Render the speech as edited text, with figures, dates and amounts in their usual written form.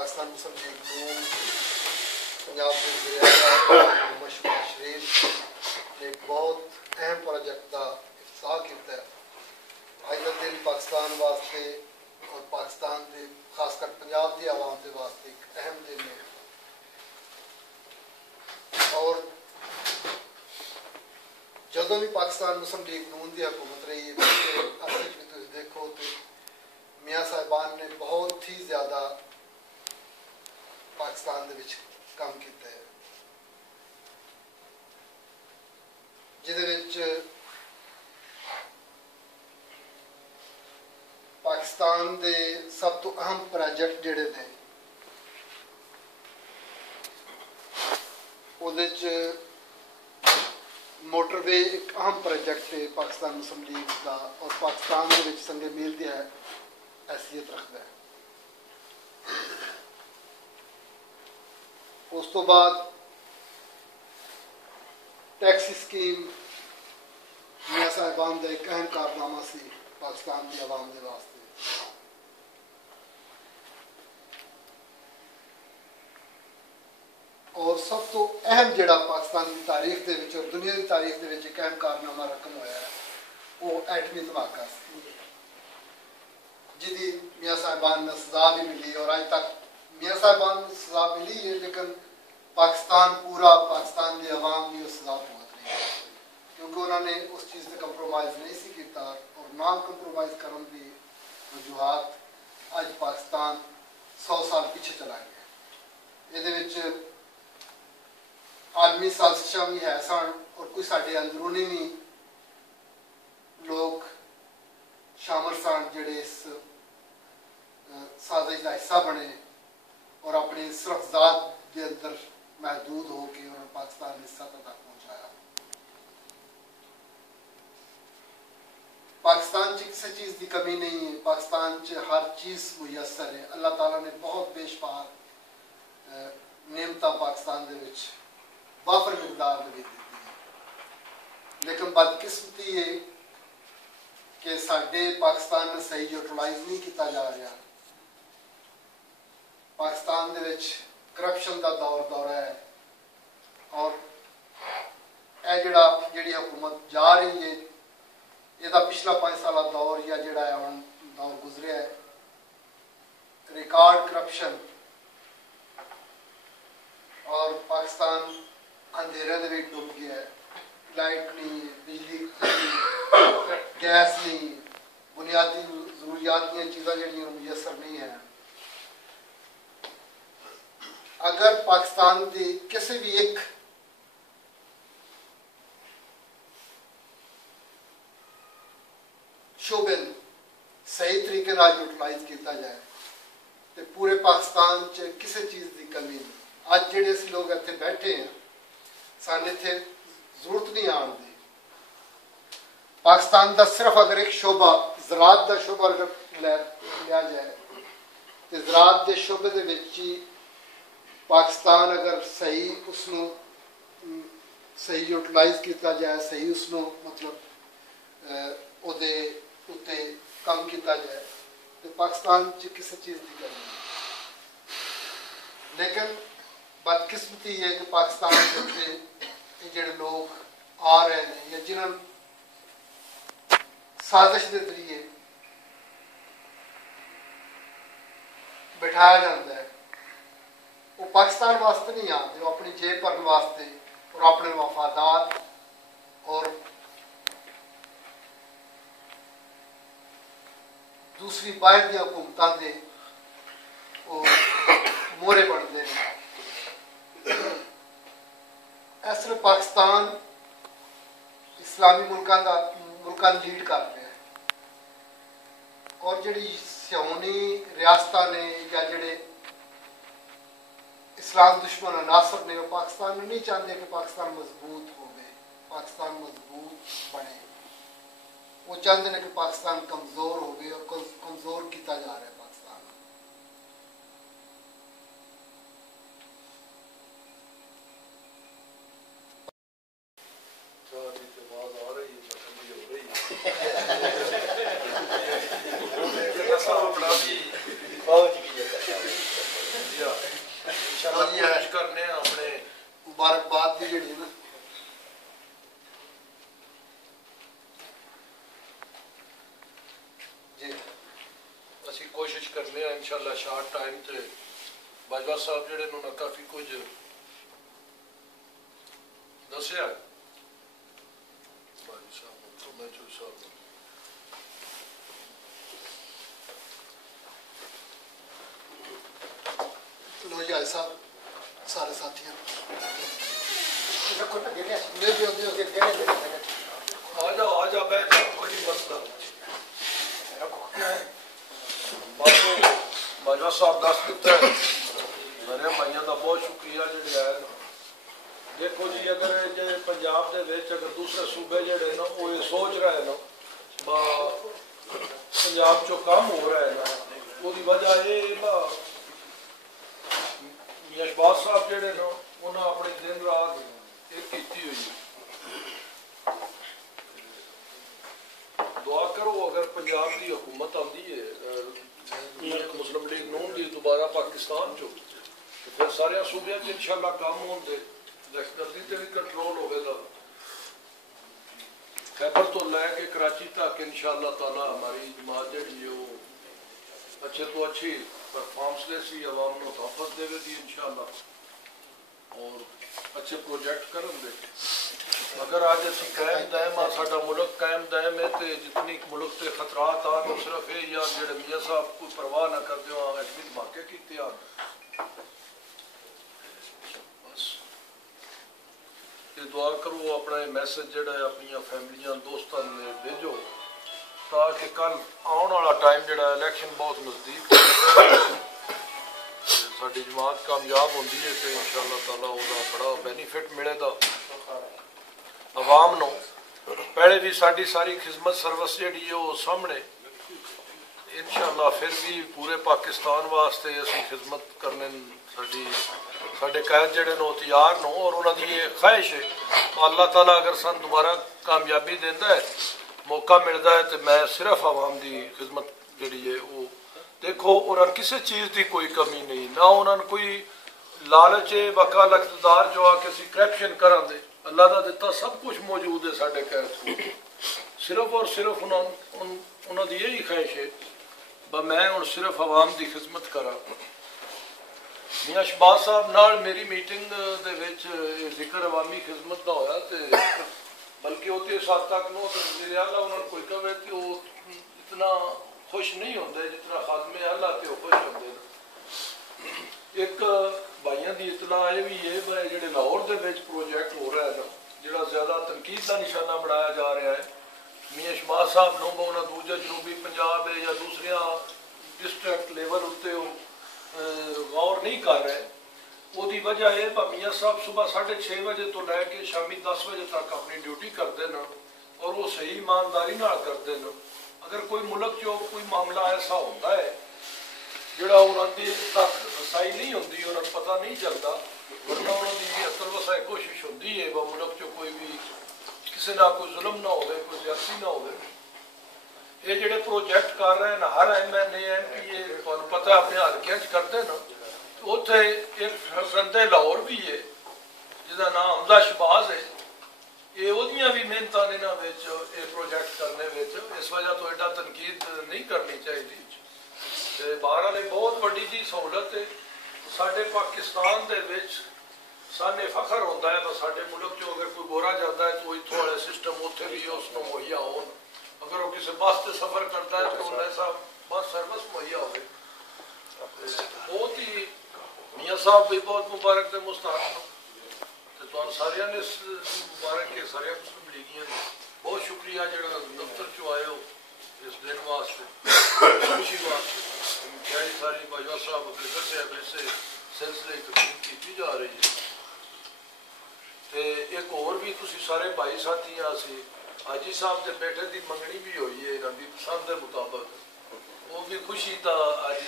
पाकिस्तान मुस्लिम league नून पंजाब के मोहम्मद शहबाज शरीफ ने एक बहुत अहम प्रोजेक्ट का इफ्तिताह किया है। अज का दिन पाकिस्तान वास्ते और पाकिस्तान के खासकर पंजाब की आवाम के वास्ते एक अहम दिन है। और जदों भी पाकिस्तान मुस्लिम लीग नून की हुकूमत रही है असल में तुम देखो तो मियाँ साहिबान ने बहुत ही ज़्यादा पाकिस्तान दे विच काम किया है, जिहदे विच पाकिस्तान दे सब तो अहम प्रोजेक्ट जिहड़े ने उहदे च मोटरवे एक अहम प्रोजेक्ट है पाकिस्तान मुस्लिम लीग का और पाकिस्तान दे विच संगे मील दी हैसियत रखता है। उस तो बाद टैक्सी स्कीम मियाँ साहिबान का एक अहम कारनामा सी पाकिस्तान की आवाम के वास्ते। और सब तो अहम जिहड़ा पाकिस्तान की तारीख दे विच और दुनिया की तारीख दे विच एक अहम कारनामा रकम होया है वो एटमी धमाका सी, जिहदी मियाँ साहिबान ने सज़ा भी मिली और अज तक मियाँ साहिबान को सज़ा मिली है, लेकिन पाकिस्तान पूरा पाकिस्तान की आवाम की सज़ा भुगत रही है क्योंकि उन्होंने उस चीज़ से कंप्रोमाइज़ नहीं सी किया और ना कंप्रोमाइज़ करने की वजूहत अज पाकिस्तान 100 साल पीछे चला गया। ये आलमी साजिशा भी है सन और कुछ साढ़े अंदरूनी भी लोग शामिल सन जिहड़े इस साजिश का हिस्सा बने और अपनी सिर्फ ज़ात के अंदर महदूद हो के उन्होंने पाकिस्तान इस सतह तक पहुँचाया। पाकिस्तान च किसी चीज़ की कमी नहीं है, पाकिस्तान च हर चीज़ मुयसर है। अल्लाह ताला ने बहुत बेशुमार नेमतां पाकिस्तान दे विच वाफर मिकदार में दी है, लेकिन बदकिस्मती है कि साडे पाकिस्तान में सही यूटिलाइज नहीं किया जा रहा। पाकिस्तान दे विच करप्शन का दौर है और जिहड़ी हुकूमत जा रही है इसका पिछला 5 साल दौर या जिहड़ा है हुण दौर गुजरिया है, रिकॉर्ड करप्शन और पाकिस्तान अंधेरे दे विच डुब गया है। लाइट नहीं, बिजली नहीं, गैस नहीं, बुनियादी जरूरियात दी चीज़ां जिहड़ियां मुयसर नहीं है। अगर पाकिस्तान की किसी भी एक शोबे सही तरीके यूटिलाइज किया जाए तो पूरे पाकिस्तान च किसी चीज़ की कमी नहीं। अज जिहड़े असीं लोग इत्थे बैठे हैं सानूं इत्थे जरूरत नहीं आने दी। पाकिस्तान का सिर्फ अगर एक शोबा ज़राअत का शोबा अगर लिया जाए तो ज़राअत के शोबे दे विच ही पाकिस्तान अगर सही उसनों सही यूटिलाइज किया जाए, सही उसनों मतलब उहदे उत्ते काम किया जाए तो पाकिस्तान च किसी चीज़ की कमी नहीं। लेकिन बदकिस्मती है कि पाकिस्तान के जिहड़े लोग आ रहे हैं या जिन्होंने साजिश के जरिए बिठाया जाता है वो पाकिस्तान वास्ते नहीं आते, वो अपनी जेब भरने वास्ते और अपने वफादार और दूसरी बाहर दी हुकूमतां दे मोहरे बनते हैं। इस वे पाकिस्तान इस्लामी मुल्कां लीड कर रहा है और जिहड़ी सियानी रियासतां ने या जिहड़े इस्लाम दुश्मन अनासर ने वो पाकिस्तान में नहीं चाहते कि पाकिस्तान मजबूत हो, पाकिस्तान मजबूत बने। वो चाहते हैं कि पाकिस्तान कमज़ोर हो गए और कमज़ोर किया जा रहा है पाकिस्तान। कोशिश करने इंशाअल्लाह शार्ट टाइम से बाजवा साहब जिहड़े उन्होंने काफ़ी कुछ दसिया बाजी साहब तो मैं चौधरी साहब लो जी साहब सारे साथियों आ जा बैठ जा कोई मसला बाजवा साहब दस दिता है सारे भाइयों का बहुत शुक्रिया जिहड़े आए ना देखो जी अगर जे पंजाब दे विच अगर दूसरे सूबे जिहड़े ना वो ये सोच रहे ना पंजाब चो कम हो रहा है ना उसकी वजह ये मियां शहबाज साहब जिहड़े ना उन्हें अपने दिन रात एक कीती हुई दुआ करो अगर पंजाब की हुकूमत आती है मुस्लिम लीग नून की दोबारा पाकिस्तान चो तो फिर सारे सूबे इंशाअल्लाह काम होंगे दहशतगर्दी से भी कंट्रोल होगा खैबर तो लैके कराची तक इंशाअल्लाह ताला हमारी जमात जी अच्छे तो अच्छी परफॉर्मेंस देसी आवाम को तोहफत देगी इंशाअल्लाह और अच्छे प्रोजेक्ट करेंगे अगर अज असी कायम दायम हाँ साडा मुल्क कायम दायम है तो जितनी मुल्क से खतरात आ तो सिर्फ ये या जो मियाँ साहब कोई परवाह ना करते हो एटमी धमाके किए बस ये दुआ करो अपना मैसेज जोड़ा अपन फैमिलियां दोस्तों ने भेजो ताकि कल आने वाला टाइम जो इलैक्शन बहुत नज़दीक साड़ी जमात कामयाब होती है तो इंशाअल्लाह ताला उसका बड़ा बेनीफिट मिलेगा आवाम नो पहले भी साड़ी सारी खिदमत सर्विस जी सामने इंशाअल्लाह फिर भी पूरे पाकिस्तान वास्ते असी खिदमत करने साढ़े कैद जड़े नो तैयार नो और उन्होंने ये ख्वाहिश है अल्लाह ताला अगर सन दोबारा कामयाबी देता है मौका मिलता है तो मैं सिर्फ आवाम की खिदमत जी है वो देखो उन्होंने किसी चीज़ की कोई कमी नहीं ना उन्होंने कोई लालच वकाल इकतदार जो आके असी करप्शन करा दे अल्लाह का दिता सब कुछ मौजूद है साढ़े कैद सिर्फ और सिर्फ उन्होंने यही ख्वाहिश है मैं हूँ सिर्फ आवाम की खिदमत करा मियां शहबाज साहब नाल मेरी मीटिंग दे विच जिक्र अवामी खिदमत का होया ते बल्कि वो इस हद तक नो वज़ीर आला उन्होंने कोई कहे तो इतना खुश नहीं होंगे जितना खादमे आला तो खुश होंगे एक भाइयों की इतला ये भी है जो लाहौर के प्रोजेक्ट हो रहा है ना जो ज्यादा तनकीद का निशाना बनाया जा रहा है मियां शहबाज साहब नो उन्होंने दूजा जनूबी पंजाब है या दूसरिया डिस्ट्रिक्ट लेवल उत्ते गौर नहीं कर रहे उसकी वजह है मियां साहब सुबह 6:30 बजे तो लैके शामी 10 बजे तक अपनी ड्यूटी करते हैं और वो सही ईमानदारी करते हैं अगर कोई मुल्क चो कोई मामला ऐसा होता है जोड़ा उन्होंने तक रसाई नहीं होती उन्होंने पता नहीं चलता वरना उन्होंने अकल वसाई कोशिश होती है वह मुल्क चो कोई भी किसी ना कोई जुल्म ना हो कोई ज्यादती ना हो ये जोड़े प्रोजेक्ट कर रहे हैं हर MLA MP तुहानू पता अपने हल्के करते हैं उत्थे एक रंदे लाहौर भी है जिसका नाम हमजा शहबाज है ये वह भी मेहनत ने प्रोजेक्ट करने इस वजह तो एडा तनकीद नहीं करनी चाहिए बाहर ने बहुत वड्डी जी सहूलत है साढ़े पाकिस्तान दे विच साने फखर होता है साढ़े मुल्क चो अगर कोई गोरा जाता है तो इतों वाले सिस्टम उत्थे भी उसको मुहैया हो अगर वो किसी बस से सफर करता है तो ऐसा बस सर्विस मुहैया हो बहुत ही मियाँ साहब भी बहुत मुबारक थे मुस्ताहक तो सारे ने मुबारक के सारे मुस्लिम लीगियां ने बहुत शुक्रिया जो दफ्तर चो आए हो इस दिन वास्ते खुशी वास्ते सारी बाजवा साहब अगले दसे से सिलसिले तकलीफ की जा रही है तो एक और भी तुसी सारे भाई साथी असी हाजी साहब के बेटे की मंगनी भी हुई है इन्हों की पसंद के मुताबिक वो भी खुशी का आज